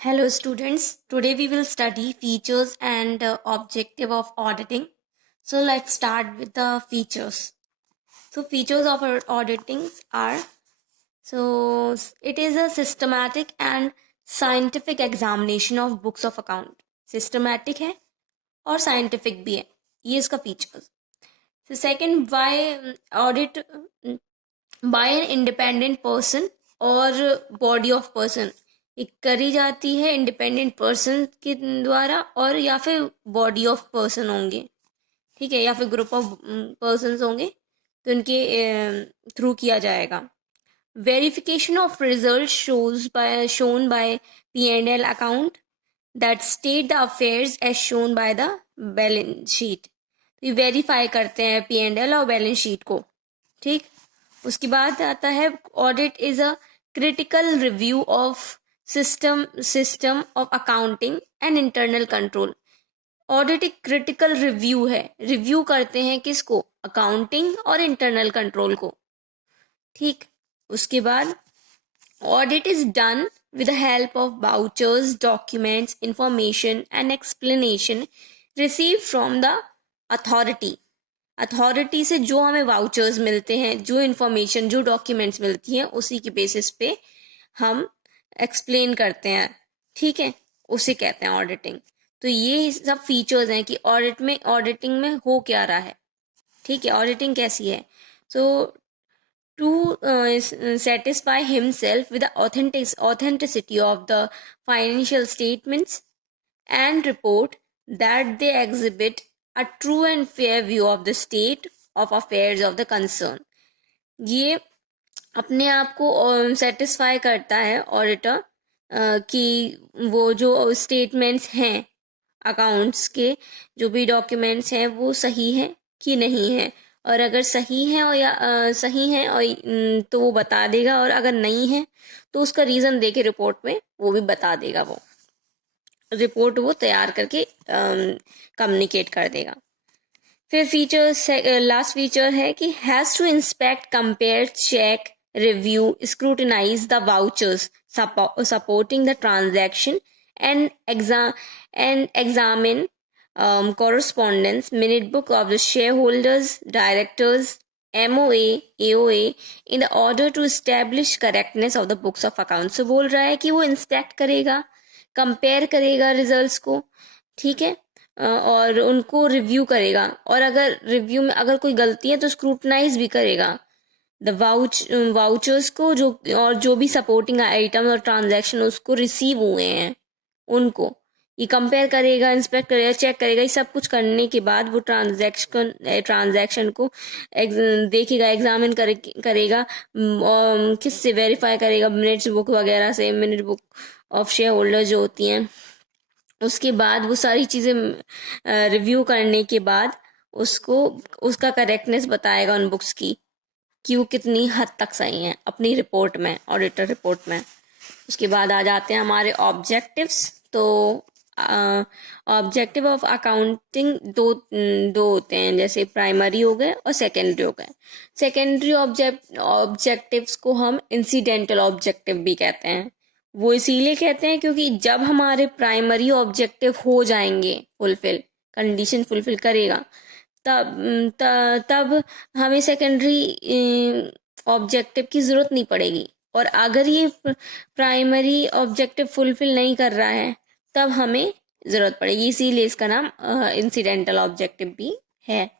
Hello students, today we will study features and objective of auditing. So let's start with the features. So features of our auditing are, it is a systematic and scientific examination of books of account. Systematic है और scientific भी है, ये इसका features. So second, by audit by an independent person और body of person, एक करी जाती है इंडिपेंडेंट पर्सन के द्वारा और या फिर बॉडी ऑफ पर्सन होंगे, ठीक है, या फिर ग्रुप ऑफ पर्सन्स होंगे तो इनके थ्रू किया जाएगा. Verification of result shown by P&L account that state the affairs as shown by the balance sheet. ये वेरीफाई करते हैं P&L और बैलेंस शीट को, ठीक. उसके बाद आता है audit is a critical review of system of accounting and internal control. Audit एक क्रिटिकल रिव्यू है, रिव्यू करते हैं किसको, अकाउंटिंग और इंटरनल कंट्रोल को, ठीक. उसके बाद audit is done with the help of vouchers, documents, information and explanation receive from the authority से जो हमें वाउचर्स मिलते हैं, जो इंफॉर्मेशन, जो डॉक्यूमेंट्स मिलती हैं, उसी के बेसिस पे हम एक्सप्लेन करते हैं, ठीक है, उसे कहते हैं ऑडिटिंग. तो ये सब फीचर्स हैं कि ऑडिटिंग में हो क्या रहा है, ठीक है, ऑडिटिंग कैसी है. So to satisfy himself with authenticity of the financial statements and report that they exhibit a true and fair view of the state of affairs of the concern. ये अपने आप को सेटिस्फाई करता है ऑडिटर कि वो जो स्टेटमेंट्स हैं अकाउंट्स के, जो भी डॉक्यूमेंट्स हैं वो सही है कि नहीं है, और अगर सही है और या सही है और तो वो बता देगा, और अगर नहीं है तो उसका रीज़न दे के रिपोर्ट में वो भी बता देगा, वो रिपोर्ट वो तैयार करके कम्युनिकेट कर देगा. फिर फीचर, लास्ट फीचर है कि has to inspect, compare, check, review, scrutinise the vouchers supporting the transaction and examine correspondence, minute book of the shareholders, directors, MOA, AOA in the order to establish correctness of the books of accounts. So बोल रहा है कि वो inspect करेगा, compare करेगा results को, ठीक है, और उनको रिव्यू करेगा, और अगर रिव्यू में अगर कोई गलती है तो स्क्रूटनाइज भी करेगा द वाउचर्स को, जो और जो भी सपोर्टिंग आइटम और ट्रांजैक्शन उसको रिसीव हुए हैं उनको ये कंपेयर करेगा, इंस्पेक्ट करेगा, चेक करेगा. ये सब कुछ करने के बाद वो ट्रांजैक्शन को देखेगा, एग्जामिन करेगा, किससे वेरीफाई करेगा, मिनट्स बुक वगैरह से, minute book of share holder जो होती हैं. उसके बाद वो सारी चीज़ें रिव्यू करने के बाद उसका करेक्टनेस बताएगा उन बुक्स की कि वो कितनी हद तक सही हैं अपनी रिपोर्ट में, ऑडिटर रिपोर्ट में. उसके बाद आ जाते हैं हमारे ऑब्जेक्टिव्स. तो ऑब्जेक्टिव ऑफ अकाउंटिंग दो होते हैं, जैसे प्राइमरी हो गए और सेकेंडरी हो गए. सेकेंडरी ऑब्जेक्टिव्स को हम इंसिडेंटल ऑब्जेक्टिव भी कहते हैं. वो इसीलिए कहते हैं क्योंकि जब हमारे प्राइमरी ऑब्जेक्टिव हो जाएंगे फुलफिल, कंडीशन फुलफिल करेगा, तब हमें सेकेंडरी ऑब्जेक्टिव की ज़रूरत नहीं पड़ेगी. और अगर ये प्राइमरी ऑब्जेक्टिव फुलफिल नहीं कर रहा है तब हमें ज़रूरत पड़ेगी, इसीलिए इसका नाम इंसिडेंटल ऑब्जेक्टिव भी है.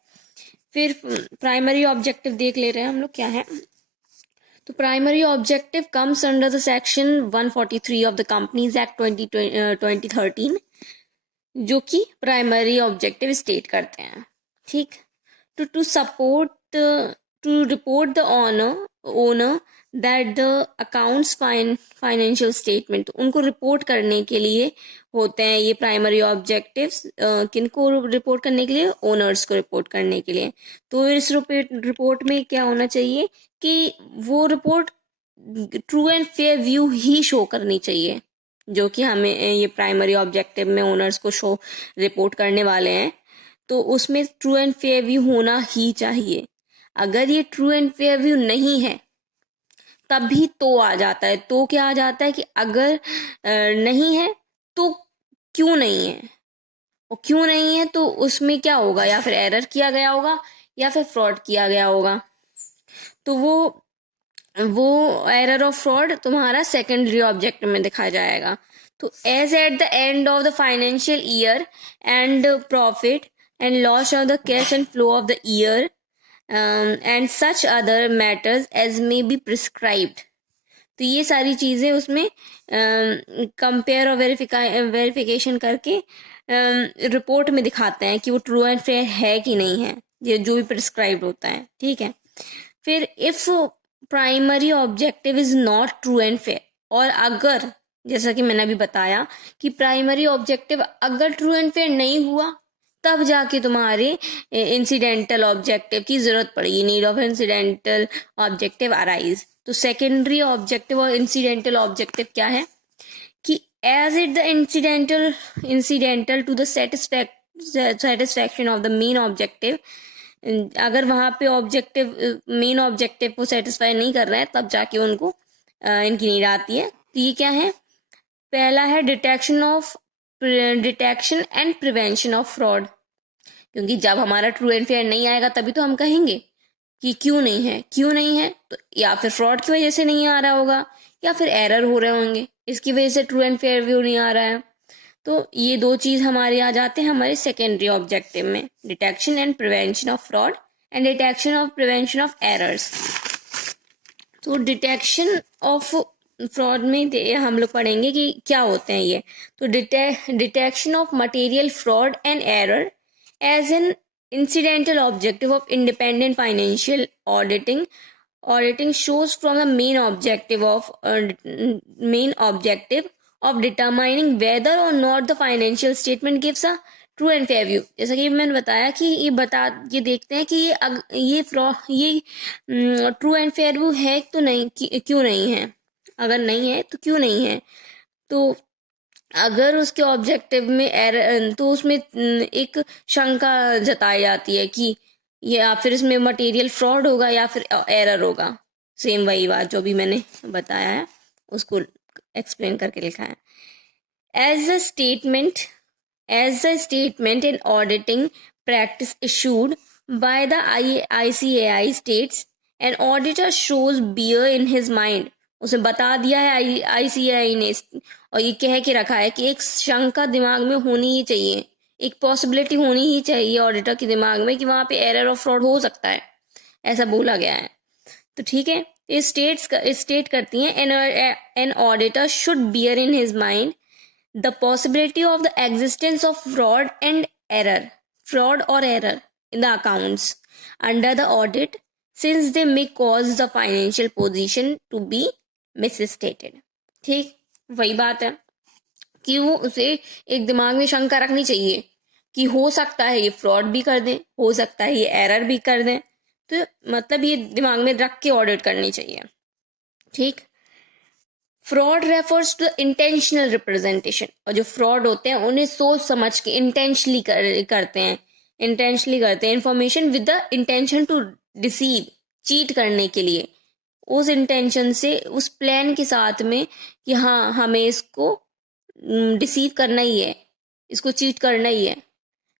फिर प्राइमरी ऑब्जेक्टिव देख ले रहे हैं हम लोग क्या है. तो primary objective comes under the section 143 of the companies act 2013, जो कि प्राइमरी ऑब्जेक्टिव स्टेट करते हैं, ठीक. To support to report the owner that the accounts financial statement, उनको रिपोर्ट करने के लिए होते हैं ये प्राइमरी ऑब्जेक्टिव्स. किनको रिपोर्ट करने के लिए, ओनर्स को रिपोर्ट करने के लिए. तो इस रिपोर्ट में क्या होना चाहिए कि वो report true and fair view he show करनी चाहिए, जो कि हमें ये प्राइमरी ऑब्जेक्टिव में ओनर्स को शो रिपोर्ट करने वाले हैं. तो उसमें ट्रू एंड फेयर व्यू होना ही चाहिए. अगर ये ट्रू एंड फेयर व्यू नहीं है तभी तो आ जाता है। तो क्या आ जाता है कि अगर नहीं है तो क्यों नहीं है, और क्यों नहीं है तो उसमें क्या होगा, या फिर एरर किया गया होगा या फिर फ्रॉड किया गया होगा। तो वो एरर ऑफ फ्रॉड तुम्हारा सेकेंडरी ऑब्जेक्ट में दिखाया जाएगा। तो as at the end of the financial year and profit and loss of the cash and flow of the year and such other matters as may be prescribed. तो ये सारी चीज़ें उसमें कंपेयर और वेरिफिकेशन करके रिपोर्ट में दिखाते हैं कि वो ट्रू एंड फेयर है कि नहीं है, ये जो भी प्रिस्क्राइब्ड होता है। ठीक है, फिर if primary objective is not true and fair, और अगर जैसा कि मैंने अभी बताया कि प्राइमरी ऑब्जेक्टिव अगर ट्रू एंड फेयर नहीं हुआ तब जाके तुम्हारे इंसिडेंटल ऑब्जेक्टिव की जरूरत पड़ेगी, need of incidental objective arise. तो सेकेंडरी ऑब्जेक्टिव और इंसिडेंटल ऑब्जेक्टिव क्या है कि as it the incidental to the satisfaction of the main objective, अगर वहां पे ऑब्जेक्टिव मेन ऑब्जेक्टिव को सेटिस्फाई नहीं कर रहा है तब जाके उनको इनकी नीड आती है। तो ये क्या है, पहला है detection and prevention of fraud, क्योंकि जब हमारा ट्रू एंड फेयर नहीं आएगा तभी तो हम कहेंगे कि क्यों नहीं है, तो या फिर फ्रॉड की वजह से नहीं आ रहा होगा या फिर एरर हो रहे होंगे, इसकी वजह से ट्रू एंड फेयर व्यू नहीं आ रहा है। तो ये दो चीज हमारे आ जाते हैं हमारे सेकेंडरी ऑब्जेक्टिव में, detection and prevention of fraud and detection of prevention of errors. तो डिटेक्शन ऑफ फ्रॉड में हम लोग पढ़ेंगे कि क्या होते हैं ये। तो detection of material fraud and error as an incidental objective of independent financial auditing shows from the main objective of determining whether or not the financial statement gives a true and fair view। जैसा कि मैंने बताया कि ये देखते हैं कि ये ट्रू एंड फेयर व्यू है तो नहीं, क्यों नहीं है, अगर नहीं है तो क्यों नहीं है। तो अगर उसके ऑब्जेक्टिव में एरर, तो उसमें एक शंका जताई जाती है कि या फिर इसमें मटेरियल फ्रॉड होगा या फिर एरर होगा। सेम वही बात जो भी मैंने बताया है उसको एक्सप्लेन करके लिखा है। As a statement in auditing practice issued by the ICAI states, an auditor shows bear in his mind. उसने बता दिया है ICAI ने, और ये कह के रखा है कि एक शंका दिमाग में होनी ही चाहिए, एक पॉसिबिलिटी होनी ही चाहिए ऑडिटर के दिमाग में कि वहां पे एरर और फ्रॉड हो सकता है, ऐसा बोला गया है। तो ठीक है, ये स्टेट करती हैं an auditor should bear in his mind the possibility of the existence of fraud और error in the accounts under the audit since they may cause the financial position to be misstated. ठीक, वही बात है कि वो उसे एक दिमाग में शंका रखनी चाहिए कि हो सकता है ये फ्रॉड भी कर दें, हो सकता है ये एरर भी कर दें, तो मतलब ये दिमाग में रख के ऑडिट करनी चाहिए। ठीक, fraud refers to intentional representation, और जो फ्रॉड होते हैं उन्हें सोच समझ के इंटेंशनली करते हैं information with the intention to deceive, cheat करने के लिए, उस इंटेंशन से, उस प्लान के साथ में कि हाँ हमें इसको डिसीव करना ही है, इसको चीट करना ही है,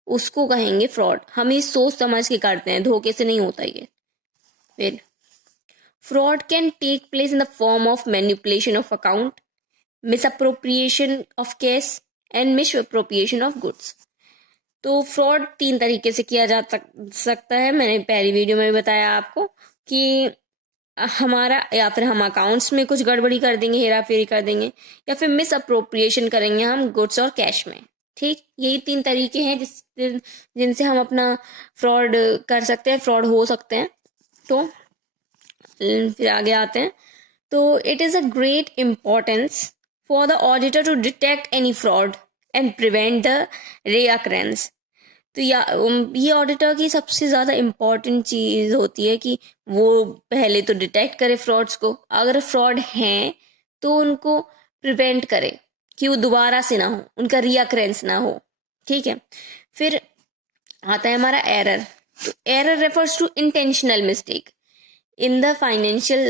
उसको कहेंगे फ्रॉड। हम ये सोच समझ के करते हैं, धोखे से नहीं होता ये। फिर fraud can take place in the form of manipulation of account, misappropriation of cash and misappropriation of goods. तो फ्रॉड 3 तरीके से किया जा सकता है। मैंने पहली वीडियो में भी बताया आपको कि हमारा, या फिर हम अकाउंट्स में कुछ गड़बड़ी कर देंगे, हेरा फेरी कर देंगे, या फिर मिस अप्रोप्रिएशन करेंगे हम गुड्स और कैश में। ठीक, यही 3 तरीके हैं जिनसे हम अपना फ्रॉड कर सकते हैं, फ्रॉड हो सकते हैं। तो फिर आगे आते हैं। तो it is a great importance for the auditor to detect any fraud and prevent the reoccurrence। तो ये ऑडिटर की सबसे ज़्यादा इम्पॉर्टेंट चीज़ होती है कि वो पहले तो डिटेक्ट करे फ्रॉड्स को, अगर फ्रॉड हैं तो उनको प्रिवेंट करे कि वो दोबारा से ना हो, उनका रीअकरेंस ना हो। ठीक है, फिर आता है हमारा एरर। तो error refers to intentional mistake, in the financial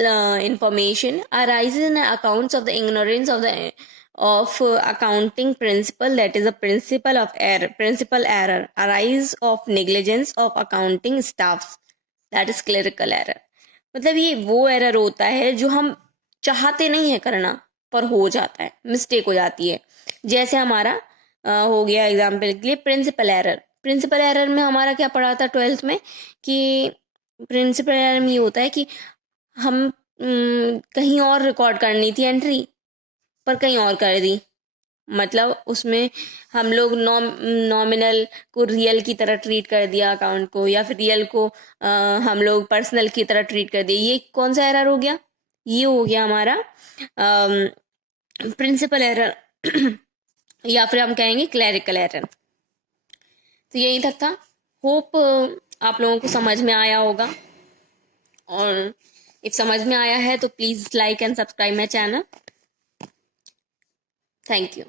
information arises in accounts of the ignorance of the accounting principle, that is a principal error arise of negligence of accounting staffs, that is clerical error. मतलब ये वो error होता है जो हम चाहते नहीं है करना पर हो जाता है, मिस्टेक हो जाती है. जैसे हमारा हो गया एग्जाम्पल के लिए प्रिंसिपल एरर में हमारा क्या पढ़ा था 12th में कि प्रिंसिपल एरर में ये होता है कि हम कहीं और रिकॉर्ड करनी थी एंट्री पर कहीं और कर दी. मतलब उसमें हम लोग नॉमिनल को रियल की तरह ट्रीट कर दिया अकाउंट को, या फिर रियल को हम लोग पर्सनल की तरह ट्रीट कर दिया. ये कौन सा एरर हो गया? ये हो गया हमारा प्रिंसिपल एरर या फिर हम कहेंगे क्लरिकल एरर. तो यही तक था. होप आप लोगों को समझ में आया होगा, और इफ समझ में आया है तो please like and subscribe my channel. Thank you.